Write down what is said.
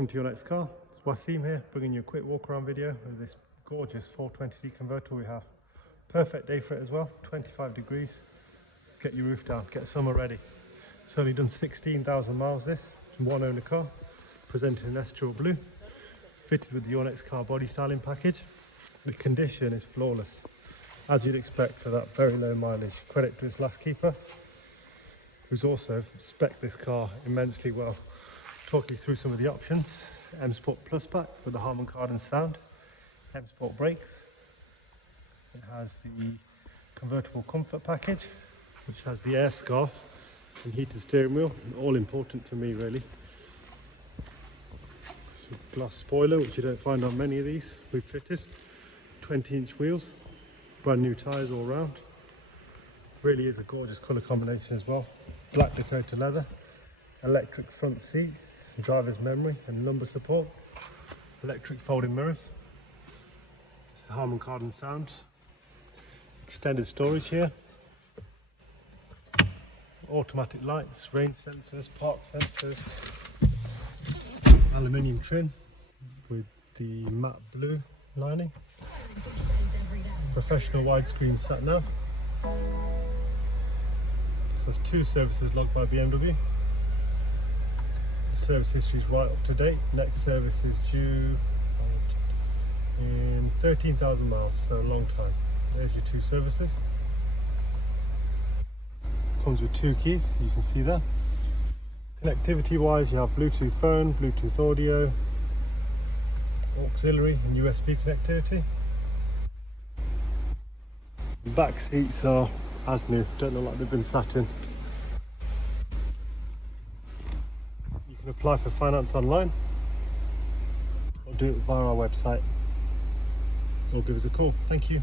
Welcome to your next car. It's Wasim here, bringing you a quick walk around video of this gorgeous 420D convertible we have. Perfect day for it as well, 25 degrees. Get your roof down, get summer ready. It's only done 16,000 miles this, it's one owner car, presented in Estrel blue, fitted with the Your Next Car body styling package. The condition is flawless, as you'd expect for that very low mileage. Credit to its last keeper, who's also spec'd this car immensely well. Talk you through some of the options. M Sport Plus pack with the Harman Kardon sound, M Sport brakes. It has the convertible comfort package, which has the air scarf and heated steering wheel, all important to me really. Some glass spoiler, which you don't find on many of these, we've fitted. 20-inch wheels, brand new tyres all round. Really is a gorgeous colour combination as well. Black Dakota leather, electric front seats, driver's memory and lumbar support, electric folding mirrors. It's the Harman Kardon sound. Extended storage here. Automatic lights, rain sensors, park sensors. Aluminium trim with the matte blue lining. Professional widescreen sat nav. So there's 2 services logged by BMW. Service history is right up to date. Next service is due in 13,000 miles, so a long time. There's your 2 services. Comes with 2 keys, you can see there. Connectivity wise, you have Bluetooth phone, Bluetooth audio, auxiliary and USB connectivity. The back seats are as new, don't look like they've been sat in. You can apply for finance online or do it via our website, or give us a call. Thank you.